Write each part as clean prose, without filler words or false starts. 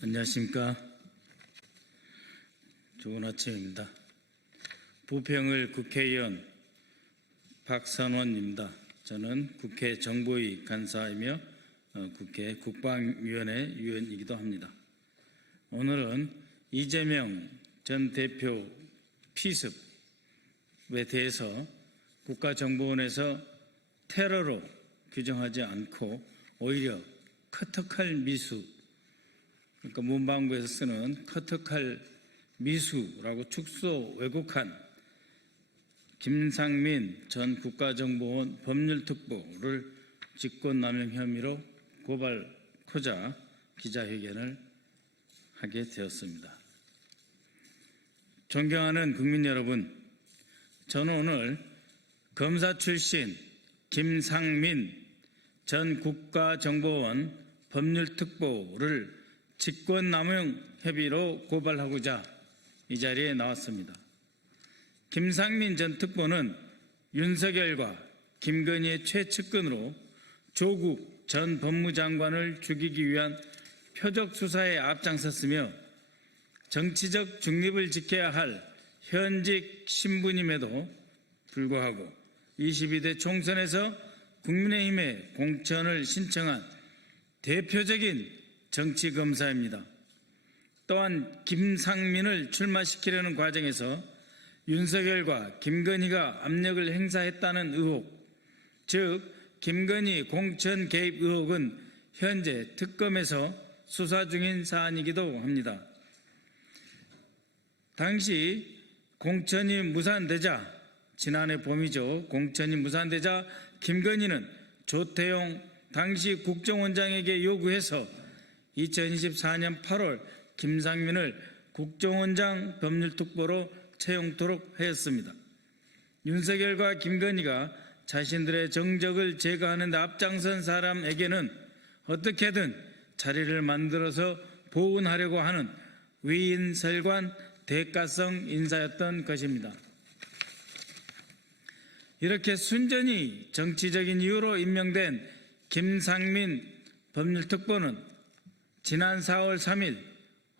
안녕하십니까. 좋은 아침입니다. 부평을 국회의원 박선원입니다. 저는 국회 정보위 간사이며 국회 국방위원회 위원이기도 합니다. 오늘은 이재명 전 대표 피습에 대해서 국가정보원에서 테러로 규정하지 않고 오히려 커터칼 미수, 그러니까 문방구에서 쓰는 커터칼 미수라고 축소 왜곡한 김상민 전 국가정보원 법률특보를 직권남용 혐의로 고발코자 기자회견을 하게 되었습니다. 존경하는 국민 여러분, 저는 오늘 검사 출신 김상민 전 국가정보원 법률특보를 직권남용 혐의로 고발하고자 이 자리에 나왔습니다. 김상민 전 특보는 윤석열과 김건희의 최측근으로 조국 전 법무장관을 죽이기 위한 표적 수사에 앞장섰으며 정치적 중립을 지켜야 할 현직 신분임에도 불구하고 22대 총선에서 국민의힘에 공천을 신청한 대표적인 정치검사입니다. 또한 김상민을 출마시키려는 과정에서 윤석열과 김건희가 압력을 행사했다는 의혹, 즉 김건희 공천 개입 의혹은 현재 특검에서 수사 중인 사안이기도 합니다. 당시 공천이 무산되자, 지난해 봄이죠. 공천이 무산되자 김건희는 조태용 당시 국정원장에게 요구해서 2024년 8월 김상민을 국정원장 법률특보로 채용토록 하였습니다. 윤석열과 김건희가 자신들의 정적을 제거하는 데 앞장선 사람에게는 어떻게든 자리를 만들어서 보훈하려고 하는 위인설관 대가성 인사였던 것입니다. 이렇게 순전히 정치적인 이유로 임명된 김상민 법률특보는 지난 4월 3일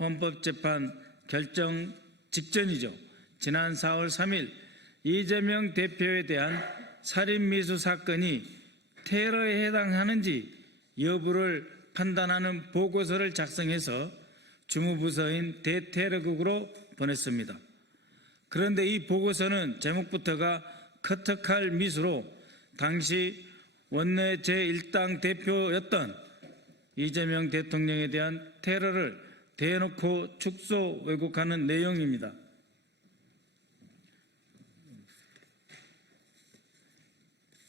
헌법재판 결정 직전이죠. 지난 4월 3일 이재명 대표에 대한 살인미수 사건이 테러에 해당하는지 여부를 판단하는 보고서를 작성해서 주무부서인 대테러국으로 보냈습니다. 그런데 이 보고서는 제목부터가 커터칼 미수로 당시 원내 제1당 대표였던 이재명 대통령에 대한 테러를 대놓고 축소 왜곡하는 내용입니다.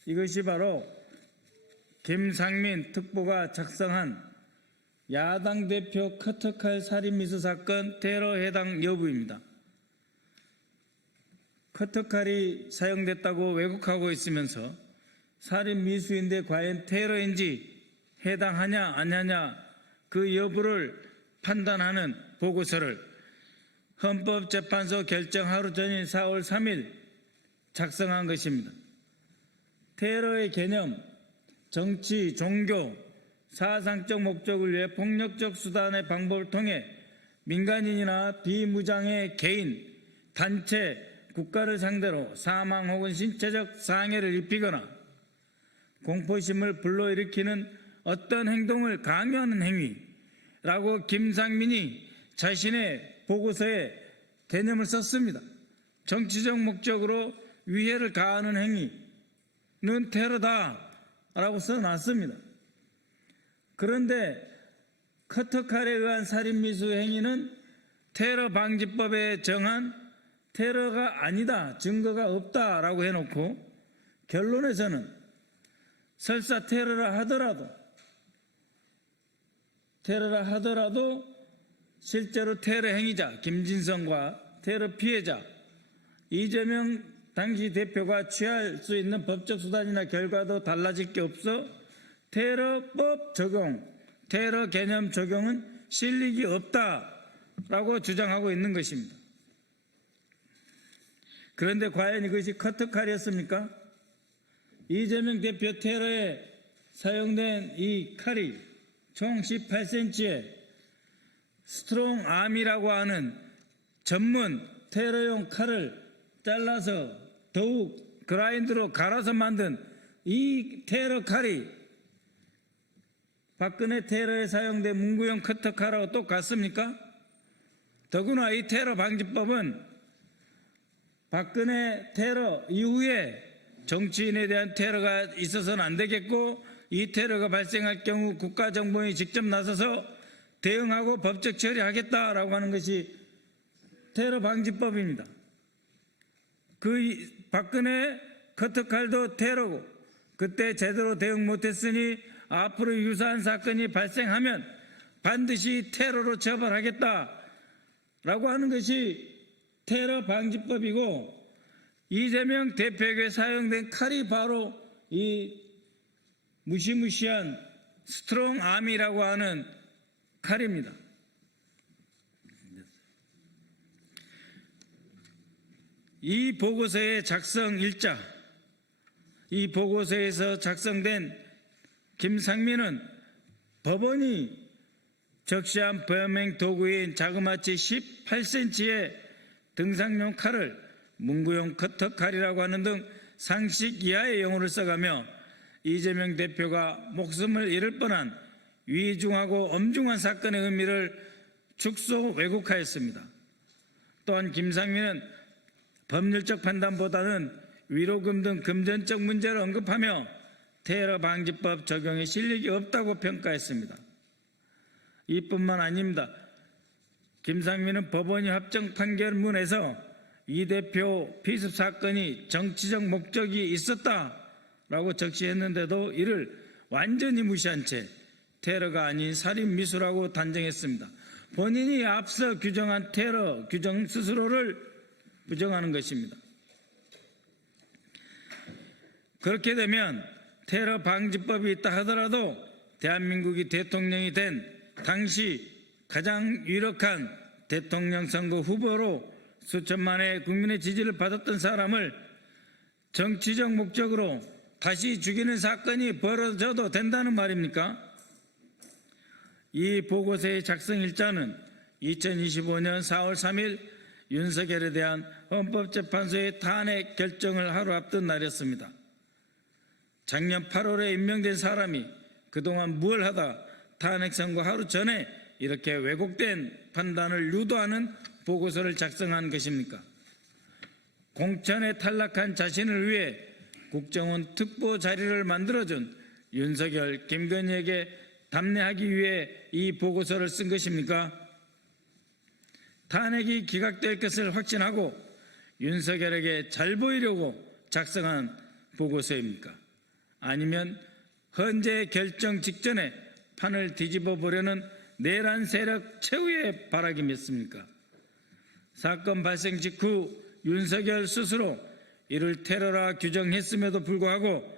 이것이 바로 김상민 특보가 작성한 야당 대표 커터칼 살인미수 사건 테러 해당 여부입니다. 커터칼이 사용됐다고 왜곡하고 있으면서 살인미수인데 과연 테러인지 해당하냐 아니하냐 그 여부를 판단하는 보고서를 헌법재판소 결정 하루 전인 4월 3일 작성한 것입니다. 테러의 개념, 정치, 종교, 사상적 목적을 위해 폭력적 수단의 방법을 통해 민간인이나 비무장의 개인, 단체, 국가를 상대로 사망 혹은 신체적 상해를 입히거나 공포심을 불러일으키는 어떤 행동을 강요하는 행위라고 김상민이 자신의 보고서에 개념을 썼습니다. 정치적 목적으로 위해를 가하는 행위는 테러다라고 써놨습니다. 그런데 커터칼에 의한 살인미수 행위는 테러방지법에 정한 테러가 아니다, 증거가 없다라고 해놓고 결론에서는 설사 테러라 하더라도 실제로 테러 행위자 김진성과 테러 피해자 이재명 당시 대표가 취할 수 있는 법적 수단이나 결과도 달라질 게 없어 테러법 적용, 테러 개념 적용은 실익이 없다라고 주장하고 있는 것입니다. 그런데 과연 이것이 커터칼이었습니까? 이재명 대표 테러에 사용된 이 칼이 총 18cm에 스트롱암이라고 하는 전문 테러용 칼을 잘라서 더욱 그라인드로 갈아서 만든 이 테러 칼이 박근혜 테러에 사용된 문구용 커터칼하고 똑같습니까? 더구나 이 테러 방지법은 박근혜 테러 이후에 정치인에 대한 테러가 있어서는 안 되겠고, 이 테러가 발생할 경우 국가정보원이 직접 나서서 대응하고 법적 처리하겠다라고 하는 것이 테러 방지법입니다. 그 박근혜 커터칼도 테러고, 그때 제대로 대응 못했으니 앞으로 유사한 사건이 발생하면 반드시 테러로 처벌하겠다라고 하는 것이 테러 방지법이고, 이재명 대표에게 사용된 칼이 바로 이 무시무시한 스트롱암이라고 하는 칼입니다. 이 보고서의 작성 일자, 이 보고서에서 작성된 김상민은 법원이 적시한 범행 도구인 자그마치 18cm의 등산용 칼을 문구용 커터칼이라고 하는 등 상식 이하의 용어를 써가며 이재명 대표가 목숨을 잃을 뻔한 위중하고 엄중한 사건의 의미를 축소 왜곡하였습니다. 또한 김상민은 법률적 판단보다는 위로금 등 금전적 문제를 언급하며 테러 방지법 적용에 실력이 없다고 평가했습니다. 이뿐만 아닙니다. 김상민은 법원이 합정 판결문에서 이 대표 피습 사건이 정치적 목적이 있었다라고 적시했는데도 이를 완전히 무시한 채 테러가 아닌 살인 미수라고 단정했습니다. 본인이 앞서 규정한 테러 규정 스스로를 부정하는 것입니다. 그렇게 되면 테러 방지법이 있다 하더라도 대한민국이 대통령이 된 당시 가장 유력한 대통령 선거 후보로 수천만의 국민의 지지를 받았던 사람을 정치적 목적으로 다시 죽이는 사건이 벌어져도 된다는 말입니까? 이 보고서의 작성 일자는 2025년 4월 3일 윤석열에 대한 헌법재판소의 탄핵 결정을 하루 앞둔 날이었습니다. 작년 8월에 임명된 사람이 그동안 뭘 하다 탄핵 선고 하루 전에 이렇게 왜곡된 판단을 유도하는 보고서를 작성한 것입니까? 공천에 탈락한 자신을 위해 국정원 특보 자리를 만들어준 윤석열, 김건희에게 답례하기 위해 이 보고서를 쓴 것입니까? 탄핵이 기각될 것을 확신하고 윤석열에게 잘 보이려고 작성한 보고서입니까? 아니면 헌재 결정 직전에 판을 뒤집어 보려는 내란 세력 최후의 발악이었습니까? 사건 발생 직후 윤석열 스스로 이를 테러라 규정했음에도 불구하고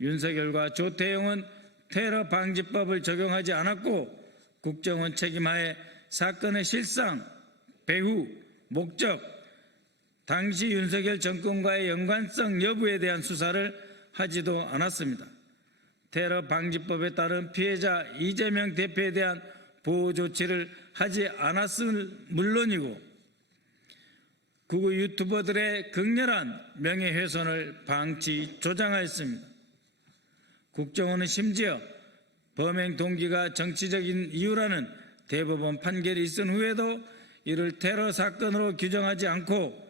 윤석열과 조태용은 테러 방지법을 적용하지 않았고 국정원 책임하에 사건의 실상, 배후, 목적, 당시 윤석열 정권과의 연관성 여부에 대한 수사를 하지도 않았습니다. 테러 방지법에 따른 피해자 이재명 대표에 대한 보호 조치를 하지 않았을 물론이고 극우 유튜버들의 극렬한 명예훼손을 방치 조장하였습니다. 국정원은 심지어 범행 동기가 정치적인 이유라는 대법원 판결이 있은 후에도 이를 테러 사건으로 규정하지 않고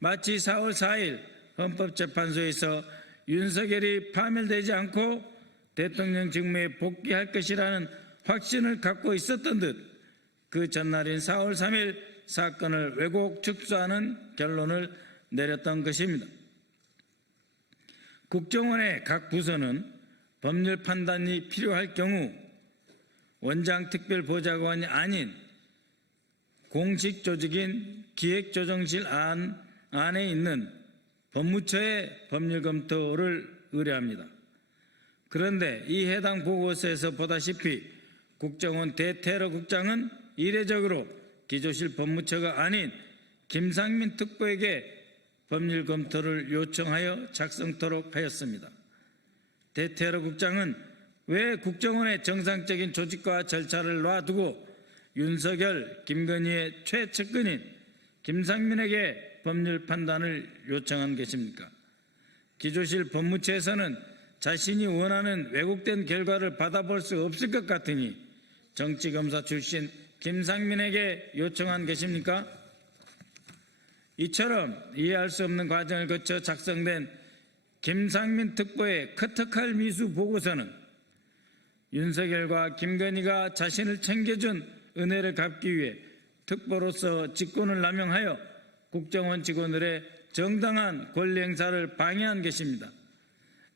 마치 4월 4일 헌법재판소에서 윤석열이 파멸되지 않고 대통령 직무에 복귀할 것이라는 확신을 갖고 있었던 듯 그 전날인 4월 3일 사건을 왜곡 축소하는 결론을 내렸던 것입니다. 국정원의 각 부서는 법률 판단이 필요할 경우 원장 특별보좌관이 아닌 공식 조직인 기획조정실 안에 있는 법무처의 법률 검토를 의뢰합니다. 그런데 이 해당 보고서에서 보다시피 국정원 대테러국장은 이례적으로 기조실 법무처가 아닌 김상민 특보에게 법률 검토를 요청하여 작성토록 하였습니다. 대테러국장은 왜 국정원의 정상적인 조직과 절차를 놔두고 윤석열, 김건희의 최측근인 김상민에게 법률 판단을 요청한 것입니까? 기조실 법무처에서는 자신이 원하는 왜곡된 결과를 받아볼 수 없을 것 같으니 정치검사 출신 김상민에게 요청한 것입니까? 이처럼 이해할 수 없는 과정을 거쳐 작성된 김상민 특보의 커터칼 미수 보고서는 윤석열과 김건희가 자신을 챙겨준 은혜를 갚기 위해 특보로서 직권을 남용하여 국정원 직원들의 정당한 권리 행사를 방해한 것입니다.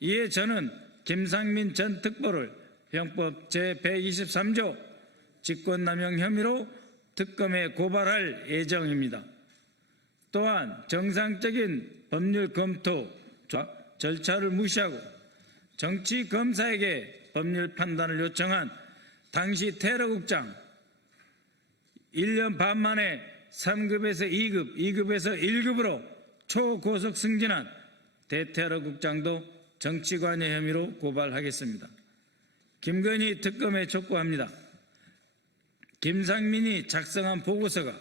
이에 저는 김상민 전 특보를 형법 제123조 직권남용 혐의로 특검에 고발할 예정입니다. 또한 정상적인 법률 검토 절차를 무시하고 정치검사에게 법률 판단을 요청한 당시 테러국장 1년 반 만에 3급에서 2급, 2급에서 1급으로 초고속 승진한 대테러국장도 정치관여 혐의로 고발하겠습니다. 김건희 특검에 촉구합니다. 김상민이 작성한 보고서가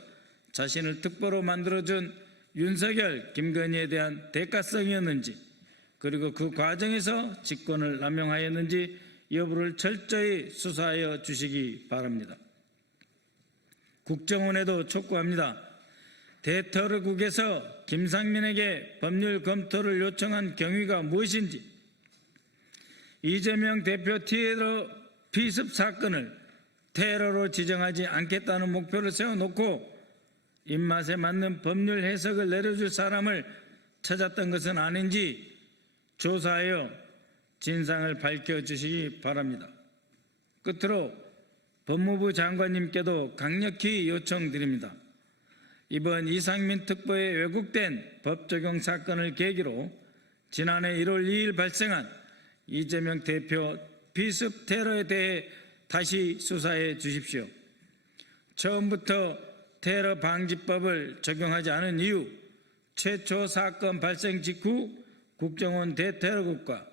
자신을 특보로 만들어준 윤석열, 김건희에 대한 대가성이었는지, 그리고 그 과정에서 직권을 남용하였는지 여부를 철저히 수사하여 주시기 바랍니다. 국정원에도 촉구합니다. 대테러국에서 김상민에게 법률 검토를 요청한 경위가 무엇인지, 이재명 대표 테러 피습 사건을 테러로 지정하지 않겠다는 목표를 세워놓고 입맛에 맞는 법률 해석을 내려줄 사람을 찾았던 것은 아닌지 조사하여 진상을 밝혀주시기 바랍니다. 끝으로 법무부 장관님께도 강력히 요청드립니다. 이번 이상민 특보의 왜곡된 법 적용 사건을 계기로 지난해 1월 2일 발생한 이재명 대표 피습 테러에 대해 다시 수사해 주십시오. 처음부터 테러 방지법을 적용하지 않은 이유, 최초 사건 발생 직후 국정원 대테러국과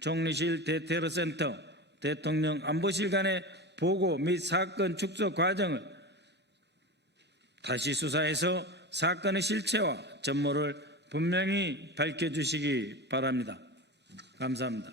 총리실 대테러센터, 대통령 안보실 간의 보고 및 사건 축소 과정을 다시 수사해서 사건의 실체와 전모를 분명히 밝혀주시기 바랍니다. 감사합니다.